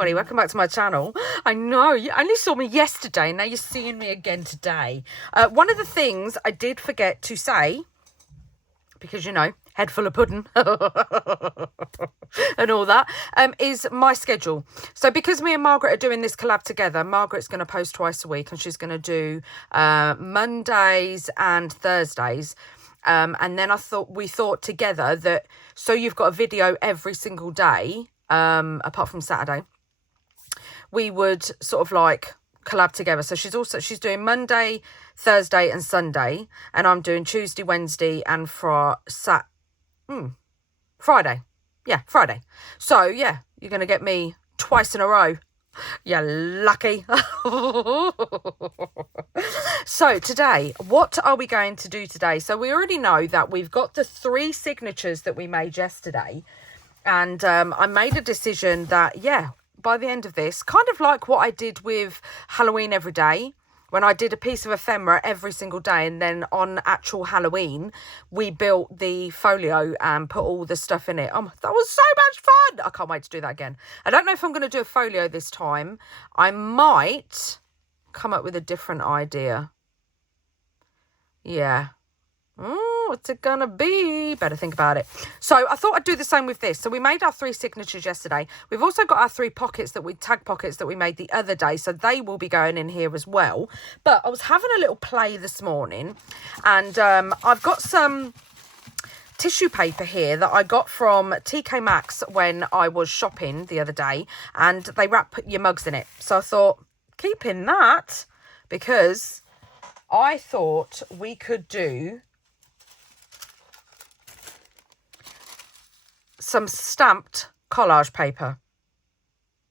everybody, welcome back to my channel. I know, you only saw me yesterday, now you're seeing me again today. One of the things I did forget to say, because, you know, head full of pudding and all that, is my schedule. So because me and Margaret are doing this collab together, Margaret's going to post twice a week, and she's going to do Mondays and Thursdays. And then we thought together that, so you've got a video every single day, apart from Saturday, we would sort of like collab together. So she's doing Monday, Thursday and Sunday, and I'm doing Tuesday, Wednesday and Friday. Yeah, Friday. So yeah, you're going to get me twice in a row. You're lucky. So today, what are we going to do today? So we already know that we've got the 3 signatures that we made yesterday. And I made a decision that, yeah, by the end of this, kind of like what I did with Halloween Every Day, when I did a piece of ephemera every single day, and then on actual Halloween, we built the folio and put all the stuff in it. That was so much fun. I can't wait to do that again. I don't know if I'm going to do a folio this time. I might come up with a different idea. Yeah. What's it gonna be? Better think about it. So I thought I'd do the same with this. So we made our 3 signatures yesterday. We've also got our 3 pockets tag pockets that we made the other day. So they will be going in here as well. But I was having a little play this morning, and I've got some tissue paper here that I got from TK Maxx when I was shopping the other day, and they wrap your mugs in it. So I thought, keeping that, because I thought we could do some stamped collage paper,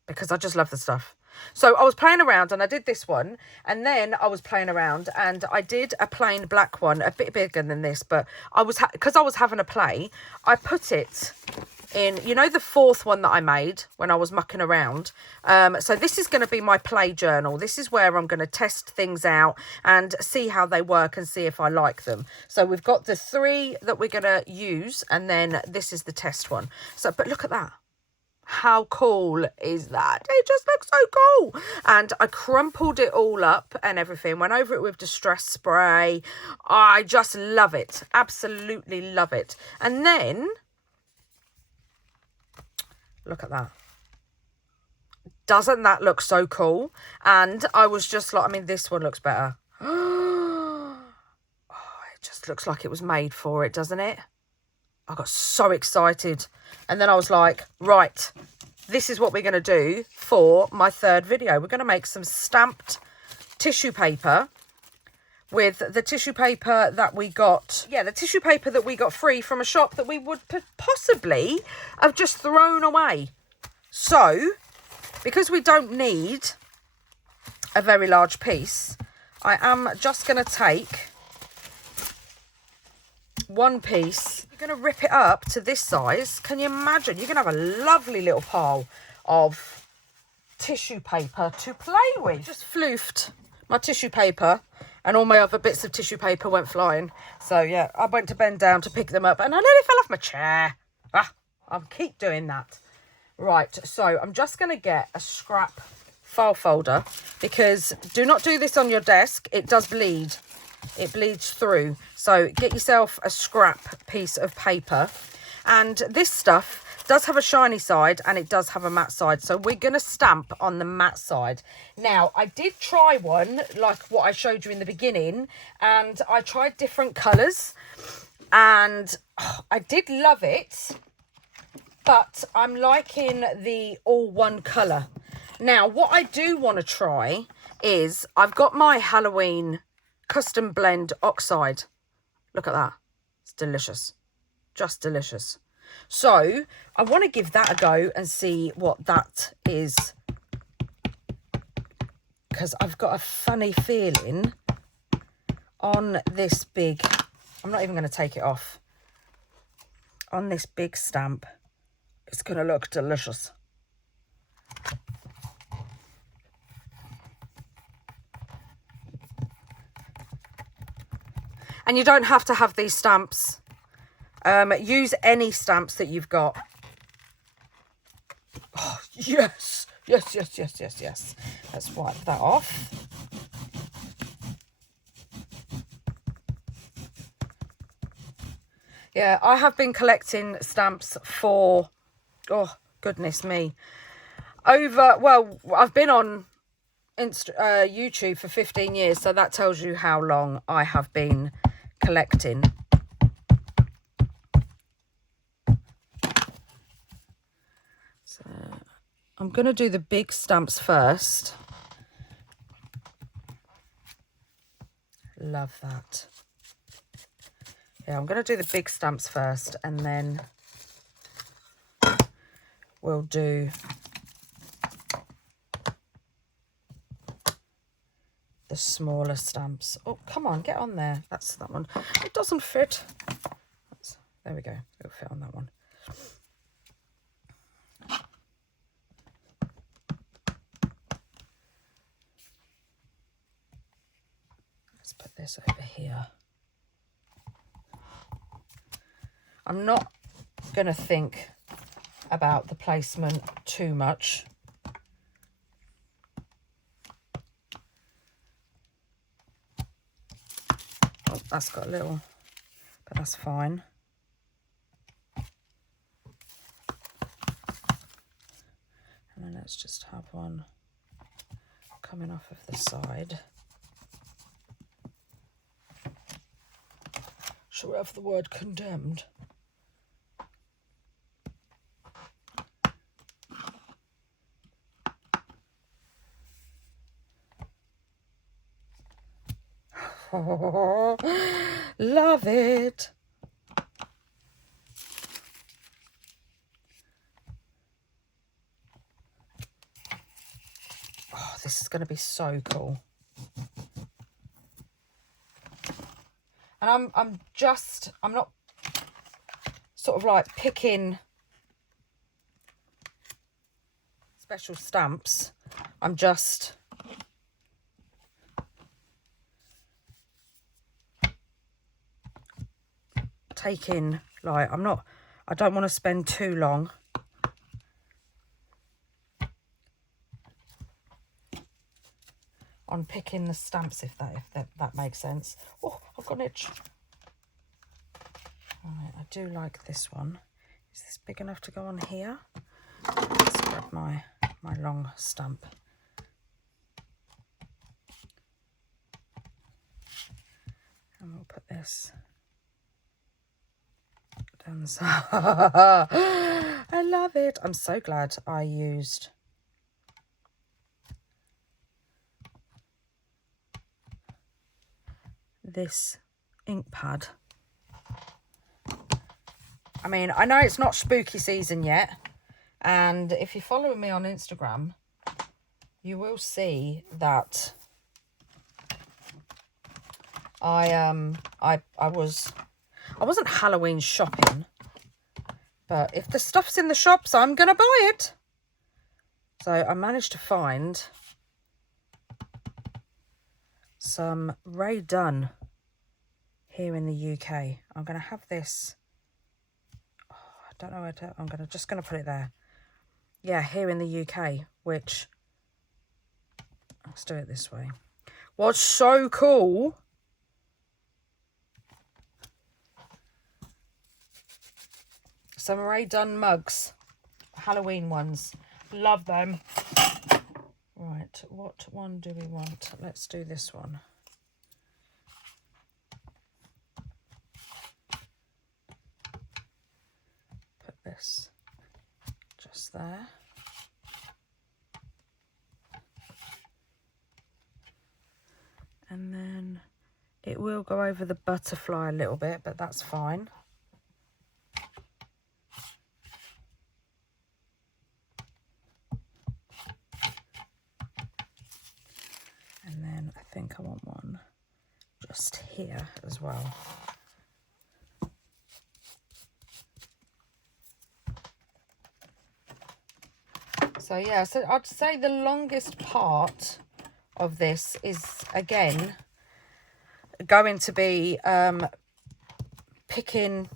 because I just love the stuff. So I was playing around and I did this one, and then I was playing around and I did a plain black one, a bit bigger than this, but because I was having a play, I put it in, you know, the 4th one that I made when I was mucking around. So this is going to be my play journal. This is where I'm going to test things out and see how they work and see if I like them. So we've got the 3 that we're going to use, and then this is the test one. So, but look at that. How cool is that? It just looks so cool. And I crumpled it all up and everything, went over it with distress spray. I just love it. Absolutely love it. And then, look at that. Doesn't that look so cool? And I was just like, I mean, this one looks better. Oh, it just looks like it was made for it, doesn't it? I got so excited. And then I was like, right, this is what we're going to do for my 3rd video. We're going to make some stamped tissue paper with the tissue paper that we got. Yeah, the tissue paper that we got free from a shop that we would possibly have just thrown away. So, because we don't need a very large piece, I am just going to take one piece. You're going to rip it up to this size. Can you imagine? You're going to have a lovely little pile of tissue paper to play with. I just floofed my tissue paper, and all my other bits of tissue paper went flying. So yeah, I went to bend down to pick them up, and I nearly fell off my chair. I'll keep doing that. Right, so I'm just going to get a scrap file folder, because do not do this on your desk. It does bleed. It bleeds through. So get yourself a scrap piece of paper. And this stuff does have a shiny side and it does have a matte side. So we're going to stamp on the matte side. Now, I did try one like what I showed you in the beginning. And I tried different colours. And I did love it. But I'm liking the all one colour. Now, what I do want to try is I've got my Halloween custom blend oxide. Look at that. It's delicious. Just delicious. So I want to give that a go and see what that is, because I've got a funny feeling on this big, I'm not even going to take it off, on this big stamp, it's going to look delicious. And you don't have to have these stamps. Use any stamps that you've got. Oh, yes. Yes, yes, yes, yes, yes. Let's wipe that off. Yeah, I have been collecting stamps for, oh, goodness me. Well, I've been on YouTube for 15 years, so that tells you how long I have been collecting. So I'm going to do the big stamps first. Love that. Yeah, I'm going to do the big stamps first, and then we'll do the smaller stamps. Oh, come on, get on there. That's that one. It doesn't fit. There we go. It'll fit on that one. Let's put this over here. I'm not going to think about the placement too much. Oh, that's got a little, but that's fine. And then let's just have one coming off of the side. Shall we have the word condemned? Oh, love it. Oh, this is going to be so cool. And I'm not sort of like picking special stamps. I'm just taking, like, I don't want to spend too long on picking the stamps, if that makes sense. Oh, I've got an itch. Right, I do like this one. Is this big enough to go on here? Let's grab my long stamp. And we'll put this down the side. I love it. I'm so glad I used this ink pad. I mean, I know it's not spooky season yet, and if you're following me on Instagram, you will see that I wasn't Halloween shopping, but if the stuff's in the shops, I'm gonna buy it. So I managed to find some Ray Dunn here in the UK. I'm gonna have this. Oh, I don't know where to. I'm just gonna put it there. Yeah, here in the UK, which, let's do it this way. What's so cool some Ray Dunn mugs, Halloween ones. Love them. Right, what one do we want? Let's do this one. Put this just there. And then it will go over the butterfly a little bit, but that's fine. And then I think I want one just here as well. So yeah, so I'd say the longest part of this is, again, going to be picking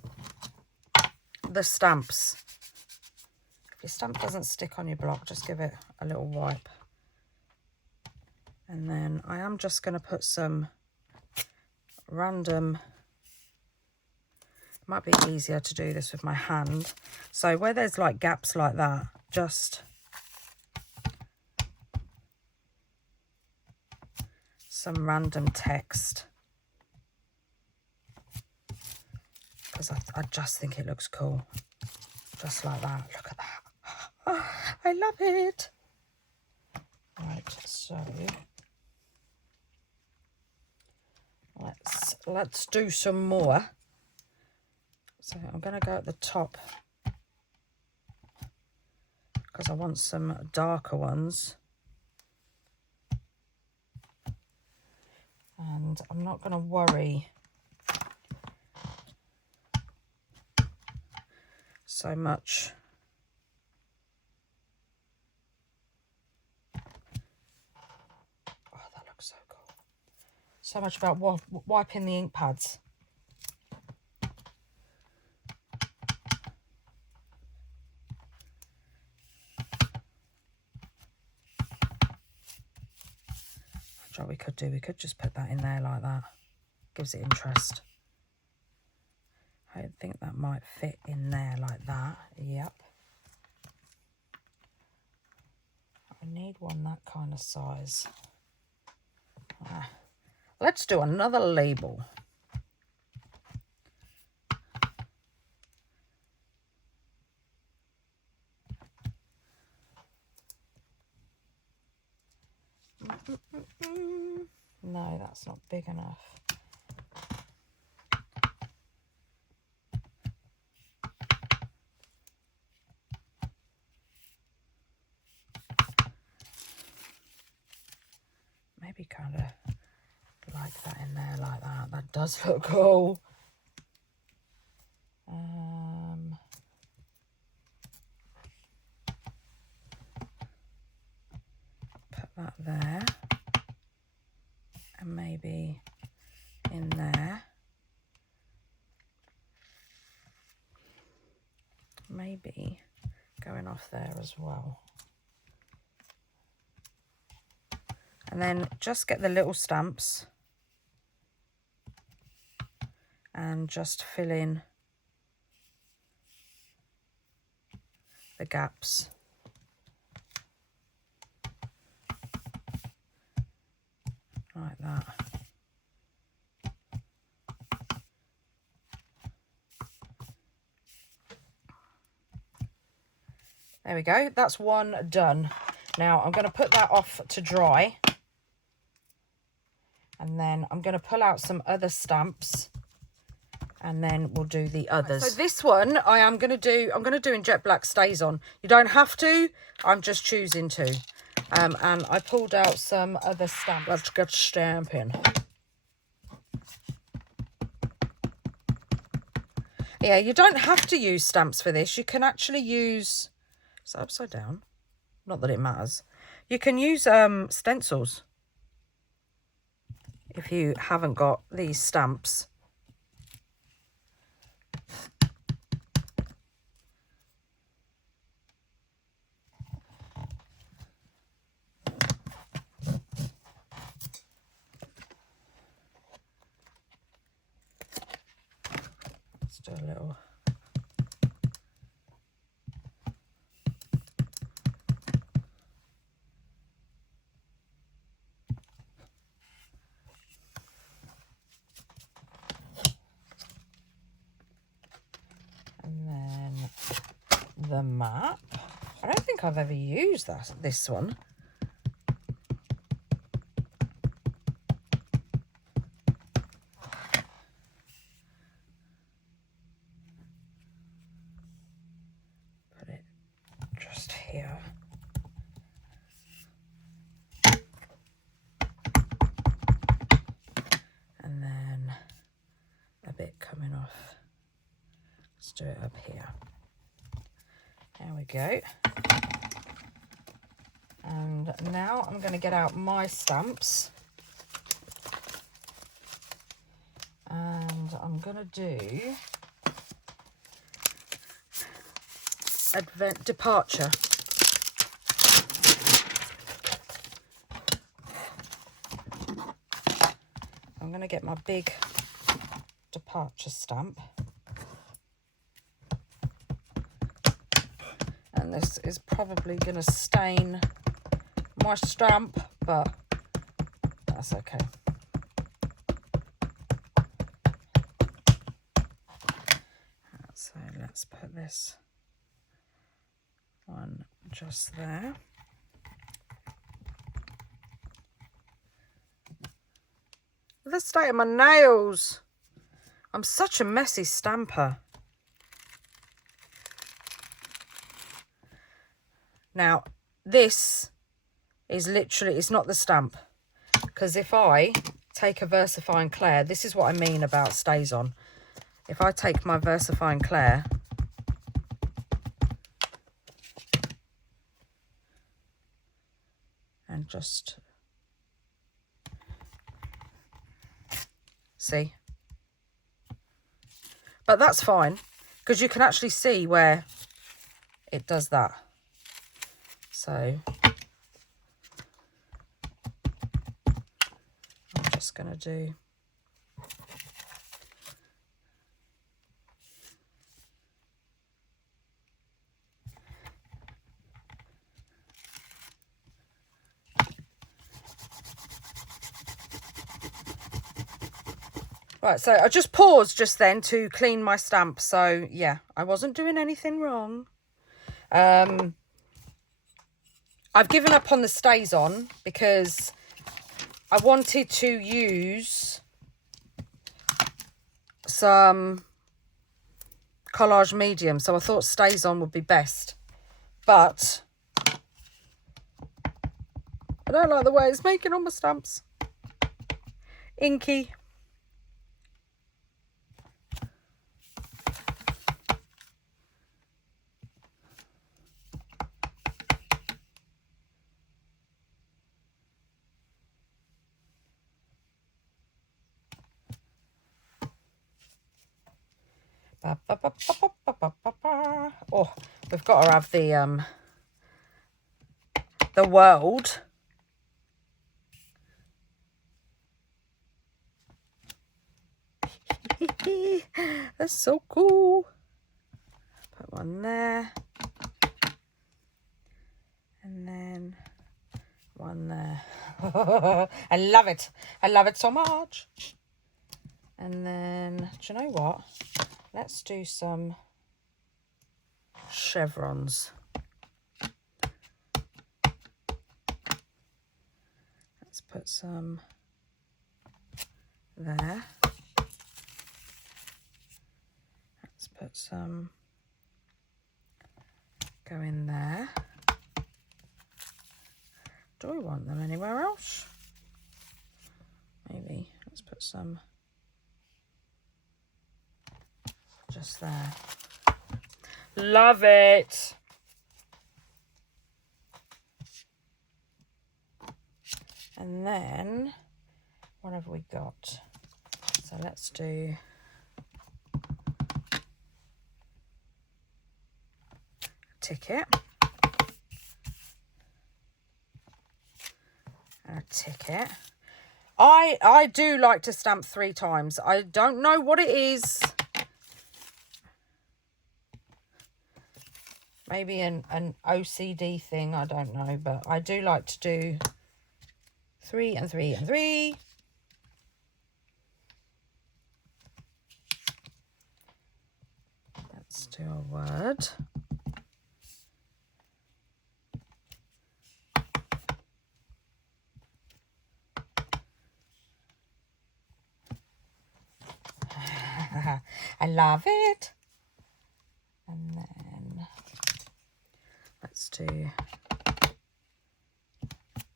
the stamps. your stamp doesn't stick on your block, just give it a little wipe. And then I am just going to put some random, might be easier to do this with my hand. So where there's like gaps like that, just some random text. Because I just think it looks cool. Just like that. Look at that. I love it. Right, so let's do some more. So I'm going to go at the top because I want some darker ones. And I'm not going to worry so much. Oh, that looks so cool. So much about wiping the ink pads. What we could do, we could just put that in there like that. Gives it interest. I think that might fit in there like that. Yep. I need one that kind of size. Let's do another label. No, that's not big enough. Maybe kind of like that in there like that. That does look cool. Put that there. And maybe in there. Maybe going off there as well. And then just get the little stamps and just fill in the gaps. Like that. There we go. That's one done. Now I'm going to put that off to dry. And then I'm going to pull out some other stamps. And then we'll do the others. So this one I'm going to do in jet black stays on. You don't have to. I'm just choosing to. And I pulled out some other stamps. Let's get stamping. Yeah, you don't have to use stamps for this. You can actually use... Is that upside down? Not that it matters. You can use stencils if you haven't got these stamps. Let's do a little... the map. I don't think I've ever used this one. Put it just here. And then a bit coming off. Let's do it up here. There we go. And now I'm going to get out my stamps. And I'm going to do departure. I'm going to get my big departure stamp. And this is probably going to stain my stamp, but that's okay. So let's put this one just there. The state of my nails. I'm such a messy stamper. Now, this is literally, it's not the stamp. Because if I take a VersaFine Clair, this is what I mean about stays on. If I take my VersaFine Clair and just see, but that's fine because you can actually see where it does that. So I'm just going to do right, so I just paused just then to clean my stamp. So, yeah, I wasn't doing anything wrong. I've given up on the stays on because I wanted to use some collage medium. So I thought stays on would be best. But I don't like the way it's making all my stamps inky. Oh, we've got to have the world. That's so cool. Put one there. And then one there. I love it. I love it so much. And then, do you know what? Let's do some chevrons. Let's put some there. Let's put some go in there. Do we want them anywhere else? Maybe. Let's put some just there. Love it. And then what have we got? So let's do a ticket. And a ticket. I do like to stamp 3 times. I don't know what it is. Maybe an OCD thing, I don't know, but I do like to do 3 and 3 and 3. Let's do a word. I love it. And then let's do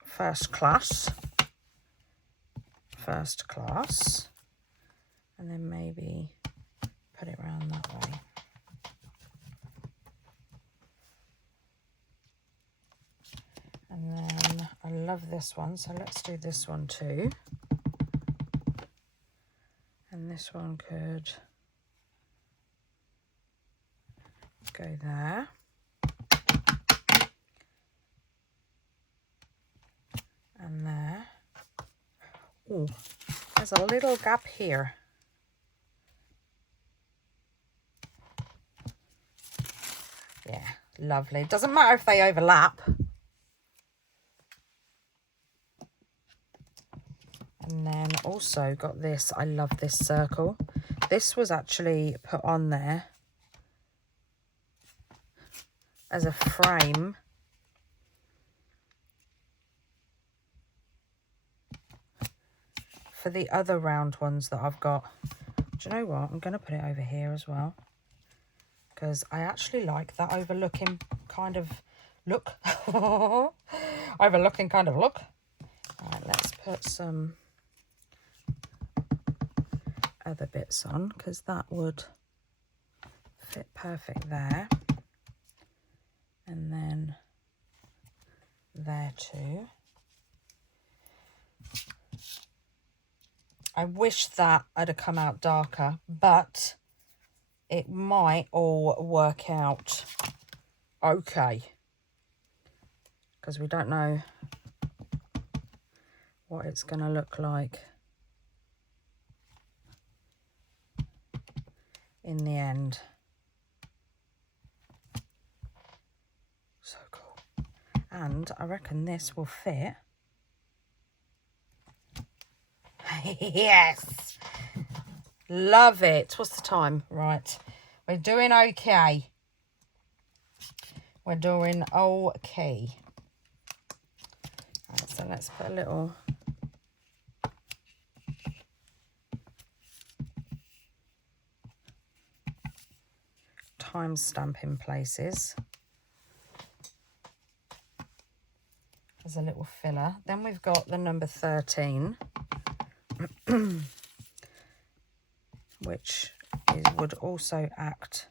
first class, and then maybe put it around that way. And then I love this one, so let's do this one too. And this one could go there. Oh, there's a little gap here. Yeah, lovely. Doesn't matter if they overlap. And then also got this. I love this circle. This was actually put on there as a frame for the other round ones that I've got. Do you know what? I'm going to put it over here as well, because I actually like that overlooking kind of look. Overlooking kind of look. All right, let's put some other bits on, because that would fit perfect there. And then there too. I wish that I'd have come out darker, but it might all work out okay, because we don't know what it's going to look like in the end. So cool. And I reckon this will fit. Yes, love it. What's the time? Right, we're doing okay. We're doing okay. Right, so let's put a little timestamp in places as a little filler. Then we've got the number 13, which would also act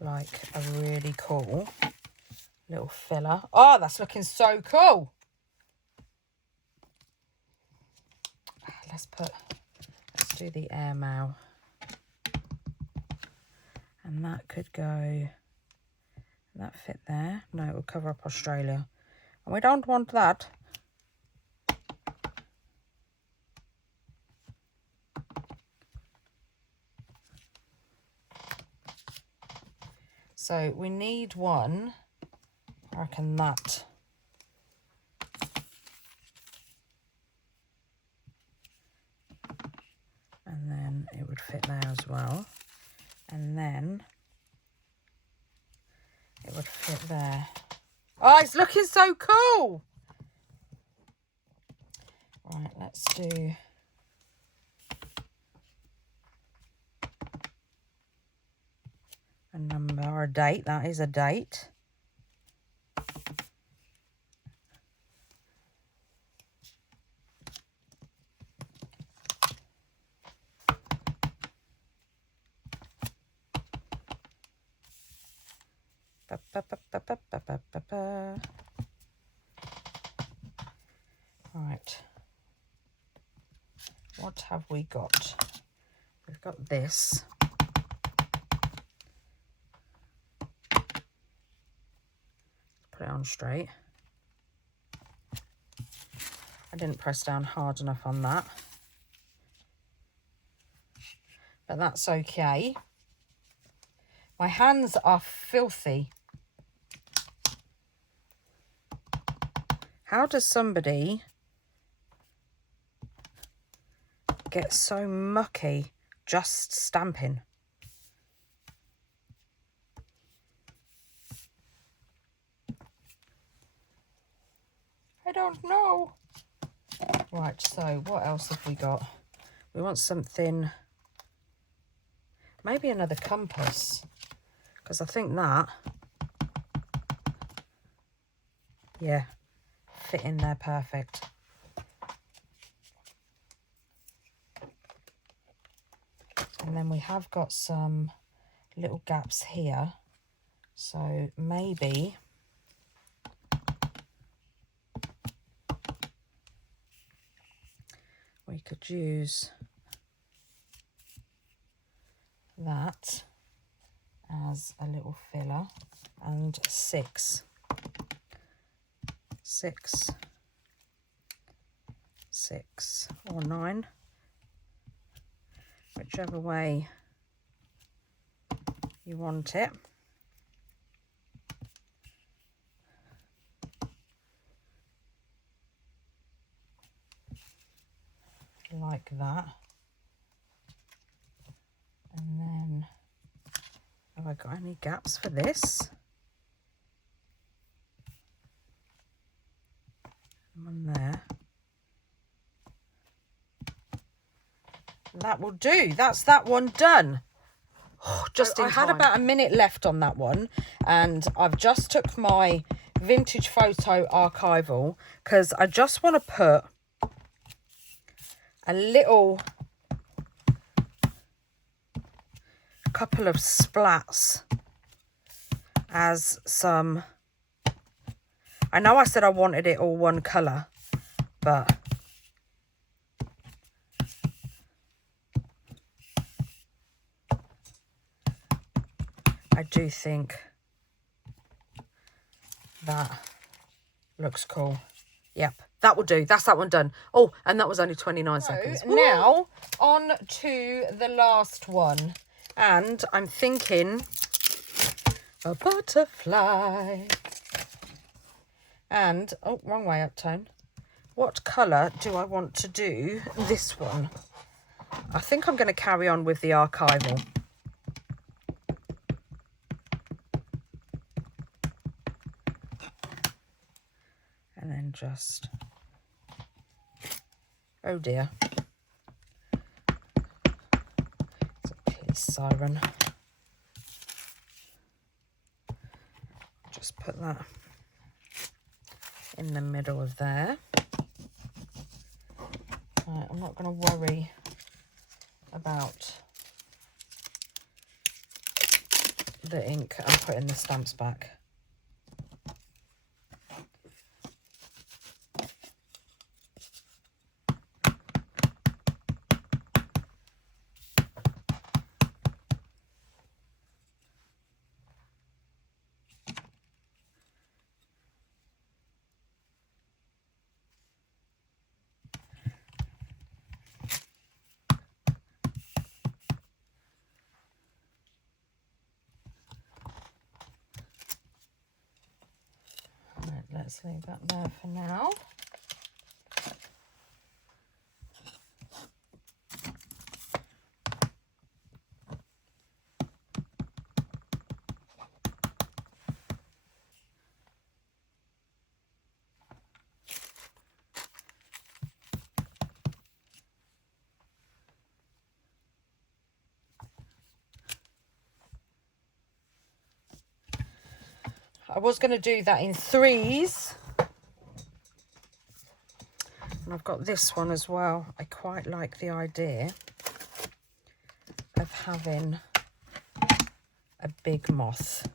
like a really cool little filler. Oh, that's looking so cool. Let's do the airmail. And that could go, that fit there. No, it will cover up Australia. And we don't want that. So we need one, I reckon that. And then it would fit there as well. And then it would fit there. Oh, it's looking so cool. Right, let's do a number or a date. That is a date. Right. What have we got? We've got this. Put it on straight. I didn't press down hard enough on that, but that's okay. My hands are filthy. How does somebody get so mucky just stamping? I don't know. Right, so what else have we got? We want something, maybe another compass, because I think that, yeah, fit in there perfect. And then we have got some little gaps here, so maybe we could use that as a little filler, and 6. 6, 6 or 9, whichever way you want it. Like that. And then, have I got any gaps for this? One there. That will do. That's that one done. Just in time. I had about a minute left on that one, and I've just took my vintage photo archival because I just want to put a little couple of splats as some, I know I said I wanted it all one colour, but I do think that looks cool. Yep, that will do. That's that one done. Oh, and that was only 29 seconds. Now, on to the last one. And I'm thinking a butterfly. And, oh, wrong way up, Tone. What colour do I want to do this one? I think I'm going to carry on with the archival. And then just, oh dear. It's a police siren. Just put that in the middle of there. Right, I'm not going to worry about the ink. I'm putting the stamps back. Let's leave that there for now. I was going to do that in 3s. And I've got this one as well. I quite like the idea of having a big moth.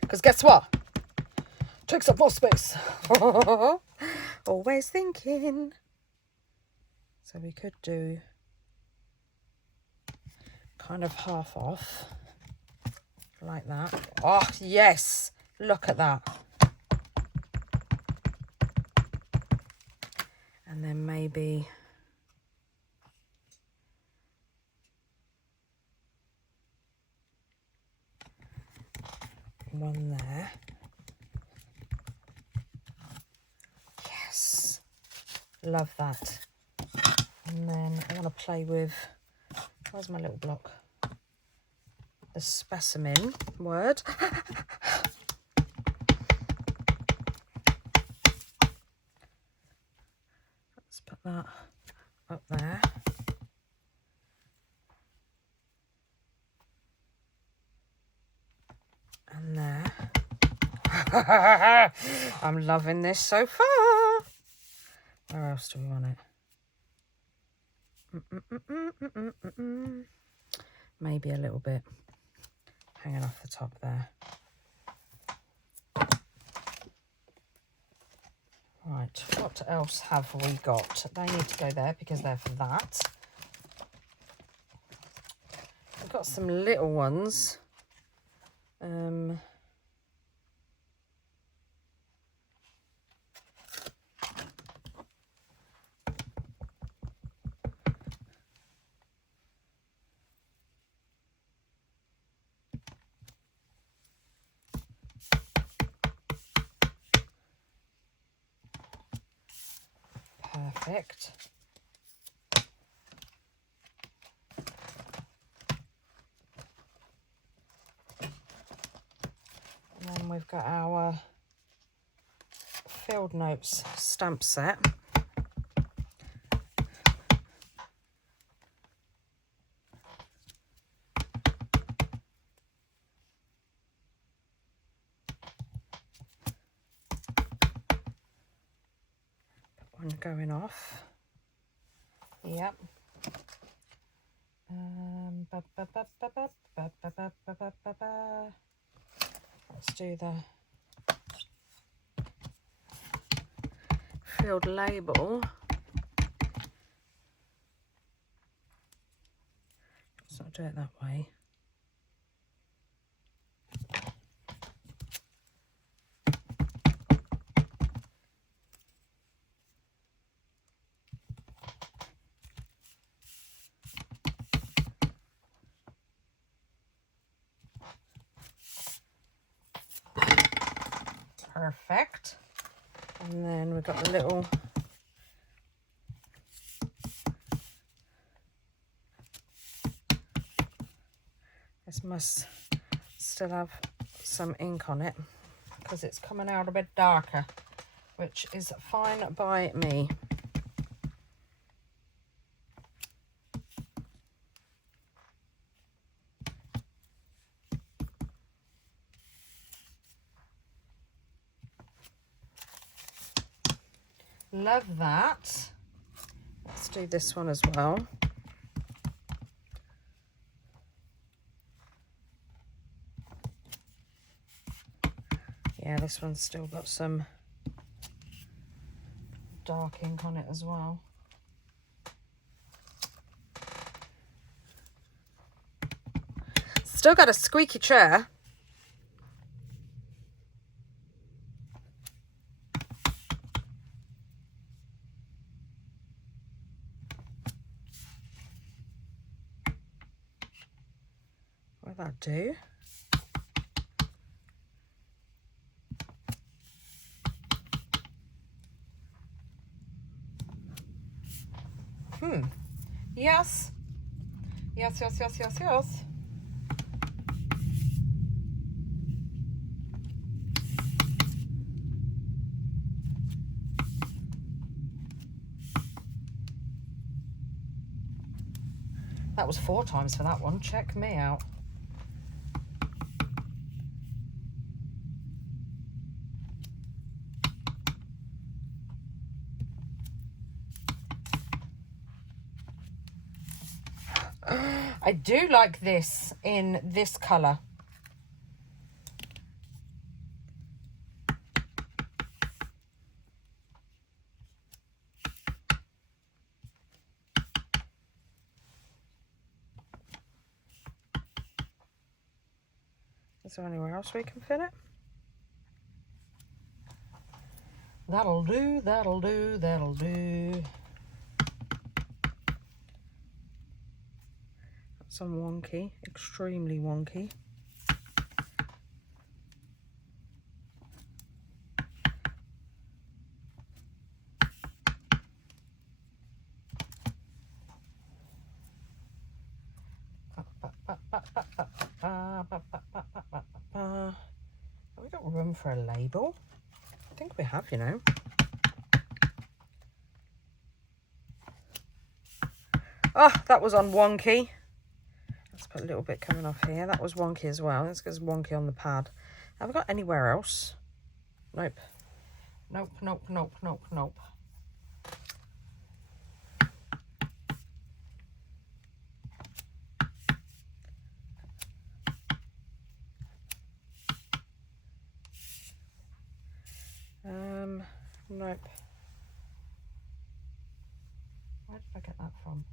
Because guess what? Takes up more space. Always thinking. So we could do kind of half off. Like that. Oh, yes. Look at that. And then maybe one there. Yes. Love that. And then I want to play with, where's my little block? The specimen word. Let's put that up there. And there. I'm loving this so far. Where else do we want it? Maybe a little bit hanging off the top there. Right, what else have we got? They need to go there because they're for that. We've got some little ones. perfect. And then we've got our Field Notes stamp set. One going off. Yep. Let's do the field label. Let's not do it that way. Perfect. And then we've got the little this must still have some ink on it because it's coming out a bit darker, which is fine by me. Love that. Let's do this one as well. Yeah, this one's still got some dark ink on it as well. Still got a squeaky chair. What'll that do? Yes. Yes, yes, yes, yes, yes. That was 4 times for that one. Check me out. I do like this in this colour. Is there anywhere else we can fit it? That'll do, that'll do, that'll do. That's some wonky, extremely wonky. Have we got room for a label? I think we have, you know. Oh, that was on wonky. Let's put a little bit coming off here. That was wonky as well. Let's get wonky on the pad. Have we got anywhere else? Nope. Nope, nope, nope, nope, nope. Nope. Where did I get that from?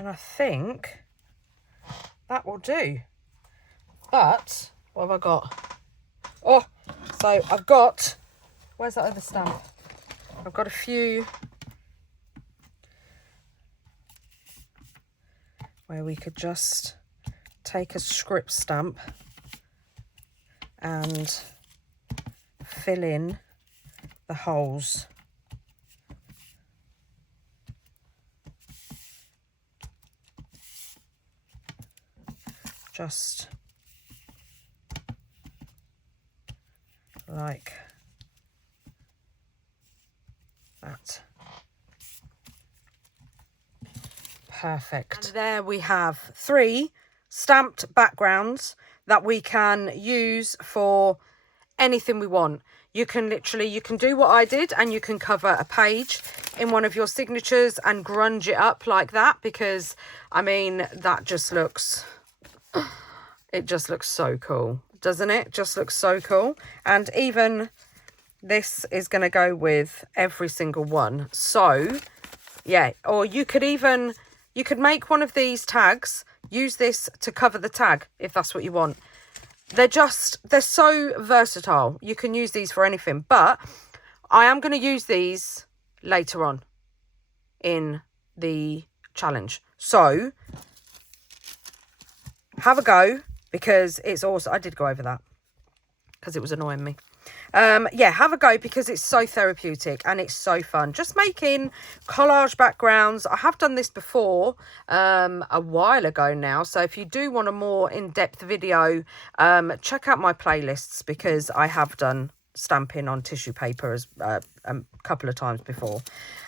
And I think that will do. But what have I got? Oh, so I've got, where's that other stamp? I've got a few where we could just take a script stamp and fill in the holes. Just like that. Perfect. And there we have 3 stamped backgrounds that we can use for anything we want. You can literally, you can do what I did and you can cover a page in one of your signatures and grunge it up like that, because I mean, that just looks, it just looks so cool, doesn't it? Just looks so cool. And even this is going to go with every single one. So yeah, or you could even, you could make one of these tags, use this to cover the tag if that's what you want. They're so versatile. You can use these for anything, but I am going to use these later on in the challenge. So have a go, because it's awesome. I did go over that because it was annoying me. Yeah, have a go because it's so therapeutic and it's so fun. Just making collage backgrounds. I have done this before a while ago now. So if you do want a more in-depth video, check out my playlists, because I have done stamping on tissue paper as a couple of times before.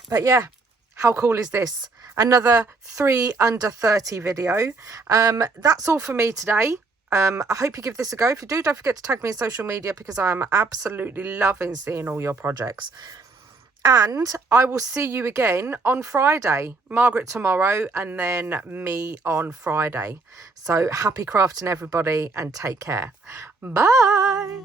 But yeah, how cool is this? Another 3 under 30 video. That's all for me today. I hope you give this a go. If you do, don't forget to tag me in social media, because I am absolutely loving seeing all your projects. And I will see you again on Friday. Margreth tomorrow and then me on Friday. So happy crafting, everybody, and take care. Bye.